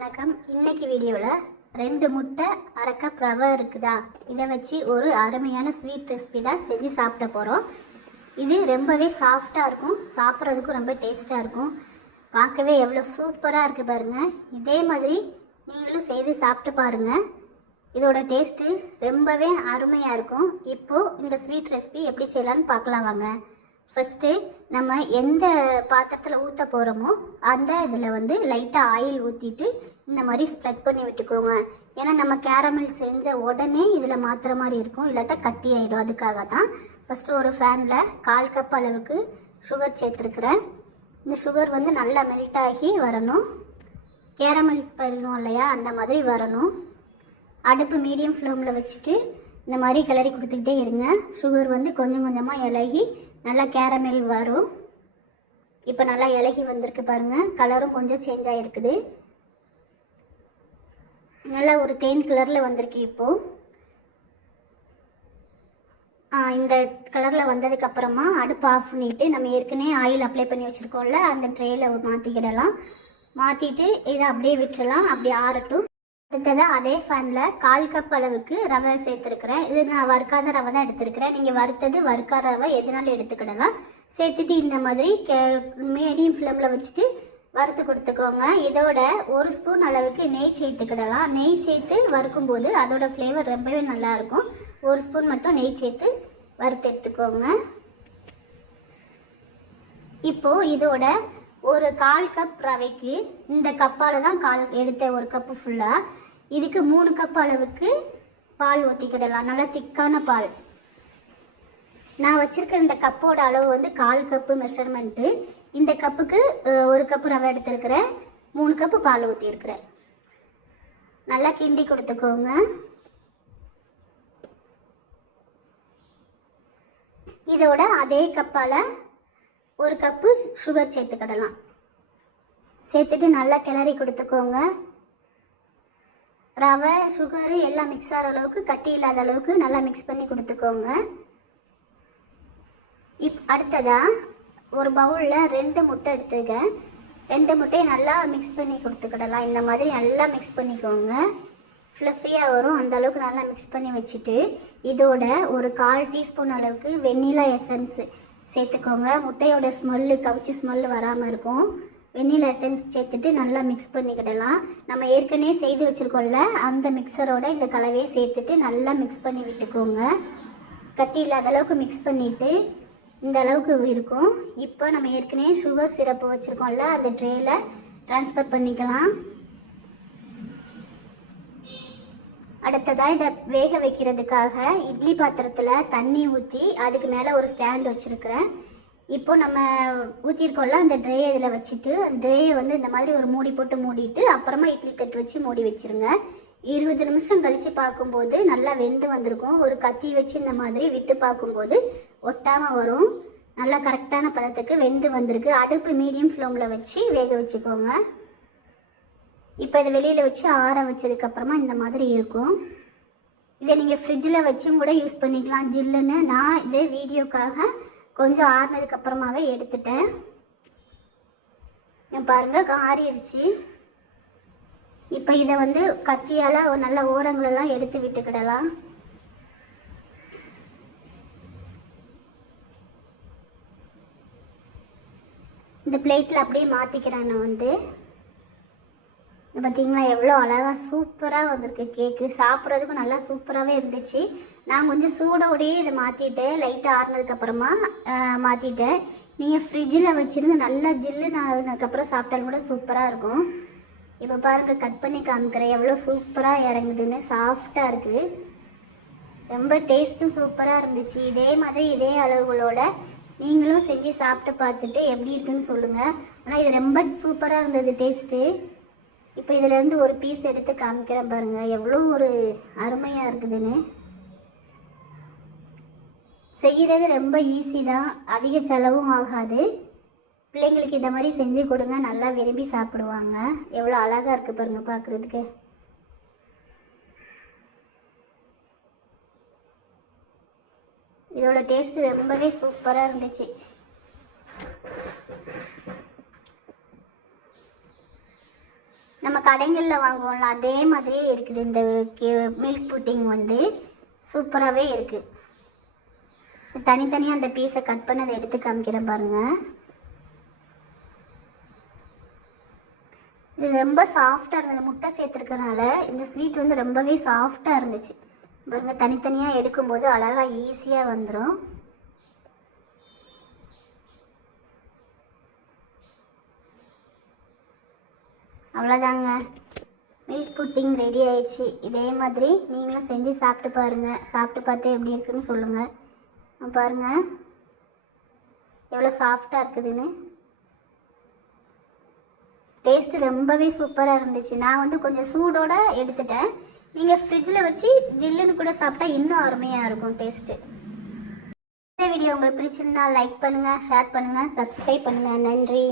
வணக்கம். இன்னைக்கு வீடியோவில் 2 முட்டை அரை கப் ரவை இருக்குதா, இதை வச்சு ஒரு அருமையான ஸ்வீட் ரெசிபி தான் செஞ்சு சாப்பிட போகிறோம். இது ரொம்பவே சாஃப்டாக இருக்கும், சாப்பிட்றதுக்கும் ரொம்ப டேஸ்ட்டாக இருக்கும். பார்க்கவே எவ்வளோ சூப்பராக இருக்குது பாருங்கள். இதே மாதிரி நீங்களும் செய்து சாப்பிட்டு பாருங்கள். இதோட டேஸ்ட்டு ரொம்பவே அருமையாக இருக்கும். இப்போது இந்த ஸ்வீட் ரெசிபி எப்படி செய்யலான்னு பார்க்கலாம் வாங்க. ஃபஸ்ட்டு நம்ம எந்த பாத்திரத்தில் ஊற்ற போகிறோமோ அந்த இதில் லைட்டாக ஆயில் ஊற்றிட்டு இந்த மாதிரி ஸ்ப்ரெட் பண்ணி விட்டுக்கோங்க. ஏன்னா நம்ம கேரமல் செஞ்ச உடனே இதில் மாற்றுற மாதிரி இருக்கும், இல்லாட்டா கட்டி ஆகிடும். அதுக்காக தான் ஃபஸ்ட்டு ஒரு ஃபேனில் 1/4 கப் அளவுக்கு சுகர் சேர்த்துருக்குறேன். இந்த சுகர் நல்லா மெல்ட் ஆகி வரணும். கேரமல் பண்ணணும் இல்லையா, அந்த மாதிரி வரணும். அடுப்பு மீடியம் ஃப்ளேமில் வச்சுட்டு இந்த மாதிரி கிளறி கொடுத்துக்கிட்டே இருங்க. சுகர் கொஞ்சம் கொஞ்சமாக இலகி நல்லா கேரமல் வரும். இப்போ நல்லா இலகி வந்திருக்கு பாருங்கள். கலரும் கொஞ்சம் சேஞ்ச் ஆகிருக்குது. நல்லா ஒரு தேன் கலரில் வந்திருக்கு. இப்போது இந்த கலரில் வந்ததுக்கப்புறமா அடுப்பு ஆஃப் பண்ணிவிட்டு நம்ம ஏற்கனவே ஆயில் அப்ளை பண்ணி வச்சுருக்கோம்ல, அந்த ட்ரேயில் மாற்றிக்கிடலாம். மாற்றிட்டு இதை அப்படியே விட்டுறலாம், அப்படியே ஆறட்டும். அடுத்ததாக அதே ஃபேனில் 1/4 கப் அளவுக்கு ரவை சேர்த்துருக்குறேன். இது நான் வறுக்காத ரவை தான் எடுத்துருக்கிறேன். நீங்கள் வறுத்தது வறுக்காத ரவை எதுனாலும் எடுத்துக்கிடலாம். சேர்த்துட்டு இந்த மாதிரி மீடியம் ஃப்ளேமில் வச்சுட்டு வறுத்து கொடுத்துக்கோங்க. இதோட 1 ஸ்பூன் அளவுக்கு நெய் சேர்த்துக்கிடலாம். நெய் சேர்த்து வறுக்கும்போது அதோட ஃப்ளேவர் ரொம்பவே நல்லாயிருக்கும். 1 ஸ்பூன் மட்டும் நெய் சேர்த்து வறுத்து எடுத்துக்கோங்க. இப்போது இதோட ஒரு 1/4 கப் ரவைக்கு இந்த கப்பால் தான் எடுத்த 1 கப்பு ஃபுல்லாக. இதுக்கு 3 கப் அளவுக்கு பால் ஊற்றிக்கிடலாம். நல்லா திக்கான பால். நான் வச்சுருக்க இந்த கப்போட அளவு 1/4 கப்பு மெஷர்மெண்ட்டு. இந்த கப்புக்கு 1 கப்பு ரவை எடுத்துருக்கிறேன், 3 கப்பு பால் ஊற்றிருக்கிறேன். நல்லா கிண்டி கொடுத்துக்கோங்க. இதோட அதே கப்பால் 1 கப்பு சுகர் சேர்த்துக்கிடலாம். சேர்த்துட்டு நல்லா கிளறி கொடுத்துக்கோங்க. ரவை சுகரு எல்லாம் மிக்ஸ் ஆகிற அளவுக்கு, கட்டி இல்லாத அளவுக்கு நல்லா மிக்ஸ் பண்ணி கொடுத்துக்கோங்க. அடுத்ததாக ஒரு பவுலில் 2 முட்டை எடுத்துக்கேன். 2 முட்டையை நல்லா மிக்ஸ் பண்ணி கொடுத்துக்கிடலாம். இந்த மாதிரி நல்லா மிக்ஸ் பண்ணிக்கோங்க. ஃப்ளஃபியாக வரும், அந்த அளவுக்கு நல்லா மிக்ஸ் பண்ணி வச்சுட்டு இதோட ஒரு 1/4 டீஸ்பூன் அளவுக்கு வெண்ணிலா எசன்ஸு சேர்த்துக்கோங்க. முட்டையோட ஸ்மெல்லு, கவுச்சி ஸ்மெல்லு வராமல் இருக்கும். வெண்ணிலா எசன்ஸ் சேர்த்துட்டு நல்லா மிக்ஸ் பண்ணிக்கிடலாம். நம்ம ஏற்கனவே செய்து வச்சுருக்கோம்ல, அந்த மிக்சரோட இந்த கலவையை சேர்த்துட்டு நல்லா மிக்ஸ் பண்ணி விட்டுக்கோங்க. கட்டி இல்லாத அளவுக்கு மிக்ஸ் பண்ணிவிட்டு இந்த அளவுக்கு இருக்கும். இப்போ நம்ம ஏற்கனவே சுகர் சிரப்பு வச்சுருக்கோம்ல, அந்த ட்ரேயில் ட்ரான்ஸ்ஃபர் பண்ணிக்கலாம். அடுத்ததாக இதை வேக வைக்கிறதுக்காக இட்லி பாத்திரத்தில் தண்ணி ஊற்றி அதுக்கு மேலே ஒரு ஸ்டாண்ட் வச்சுருக்கிறேன். இப்போ நம்ம ஊற்றிருக்கோம்ல, அந்த ட்ரேயை இதில் வச்சுட்டு அந்த ட்ரேயை இந்த மாதிரி ஒரு மூடி போட்டு மூடிட்டு அப்புறமா இட்லி தட்டு வச்சு மூடி வச்சுருங்க. 20 நிமிஷம் கழித்து பார்க்கும்போது நல்லா வெந்து வந்திருக்கும். ஒரு கத்தி வச்சு இந்த மாதிரி விட்டு பார்க்கும்போது ஒட்டாமல் வரும். நல்லா கரெக்டான பதத்துக்கு வெந்து வந்திருக்கு. அடுப்பு மீடியம் ஃப்ளேமில் வச்சு வேக வச்சுக்கோங்க. இப்போ இதை வெளியில் வச்சு ஆற வச்சதுக்கப்புறமா இந்த மாதிரி இருக்கும். இதை நீங்கள் ஃப்ரிட்ஜில் வச்சும் கூட யூஸ் பண்ணிக்கலாம் ஜில்லுன்னு. நான் இதே வீடியோக்காக கொஞ்சம் ஆறினதுக்கப்புறமாவே எடுத்துட்டேன். பாருங்கள், ஆறிடுச்சு. இப்போ இதை கத்தியால் நல்ல ஓரங்களெல்லாம் எடுத்து விட்டுக்கிடலாம். இந்த பிளேட்டில் அப்படியே மாற்றிக்கிறேன். நான் பார்த்தீங்களா எவ்வளோ அழகாக சூப்பராக வந்திருக்கு கேக்கு. சாப்பிட்றதுக்கும் நல்லா சூப்பராகவே இருந்துச்சு. நான் கொஞ்சம் சூடோடையே இதை மாற்றிட்டேன், லைட்டாக ஆறுனதுக்கப்புறமா மாற்றிட்டேன். நீங்கள் ஃப்ரிட்ஜில் வச்சுருந்து நல்லா ஜில்லுன்னு ஆறுனதுக்கப்புறம் சாப்பிட்டாலும் கூட சூப்பராக இருக்கும். இப்போ பாருங்கள், கட் பண்ணி காமிக்கிறேன் எவ்வளோ சூப்பராக இறங்குதுன்னு. சாஃப்டாக இருக்குது, ரொம்ப டேஸ்ட்டும் சூப்பராக இருந்துச்சு. இதே மாதிரி இதே அளவுகளோட நீங்களும் செஞ்சு சாப்பிட்டு பார்த்துட்டு எப்படி இருக்குன்னு சொல்லுங்கள். ஆனால் இது ரொம்ப சூப்பராக இருந்தது டேஸ்ட்டு. இப்போ இதிலேருந்து ஒரு பீஸ் எடுத்து காமிக்கிறேன் பாருங்கள், எவ்வளோ ஒரு அருமையாக இருக்குதுன்னு. செய்கிறது ரொம்ப ஈஸி தான், அதிக செலவும் ஆகாது. பிள்ளைங்களுக்கு இந்த மாதிரி செஞ்சு கொடுங்க, நல்லா விரும்பி சாப்பிடுவாங்க. எவ்வளோ அழகாக இருக்குது பாருங்கள் பார்க்குறதுக்கு. இதோட டேஸ்ட்டு ரொம்பவே சூப்பராக இருந்துச்சு. நம்ம கடைகளில் வாங்குவோம்ல அதே மாதிரியே இருக்குது. இந்த மில்க் புட்டிங் வந்து சூப்பராகவே இருக்குது. தனித்தனியாக அந்த பீஸை கட் பண்ணதை எடுத்து காமிக்கிறேன் பாருங்கள். இது ரொம்ப சாஃப்டாக இருந்தது, முட்டை சேர்த்துருக்கனால இந்த ஸ்வீட் வந்து ரொம்பவே சாஃப்டாக இருந்துச்சு பாருங்க. தனித்தனியாக எடுக்கும்போது அழகாக ஈஸியாக வந்துடும். அவ்வளோதாங்க, மில்க் புட்டிங் ரெடி ஆயிடுச்சு. இதே மாதிரி நீங்களும் செஞ்சு சாப்பிட்டு பாருங்கள். சாப்பிட்டு பார்த்து எப்படி இருக்குன்னு சொல்லுங்கள். பாருங்கள் எவ்வளோ சாஃப்டாக இருக்குதுன்னு. டேஸ்ட்டு ரொம்பவே சூப்பராக இருந்துச்சு. நான் வந்து கொஞ்சம் சூடோடு எடுத்துட்டேன். நீங்கள் ஃப்ரிட்ஜில் வச்சு ஜில்லுன்னு கூட சாப்பிட்டா இன்னும் அருமையாக இருக்கும் டேஸ்ட்டு. இந்த வீடியோ உங்களுக்கு பிடிச்சிருந்தா லைக் பண்ணுங்கள், ஷேர் பண்ணுங்கள், சப்ஸ்கிரைப் பண்ணுங்கள். நன்றி.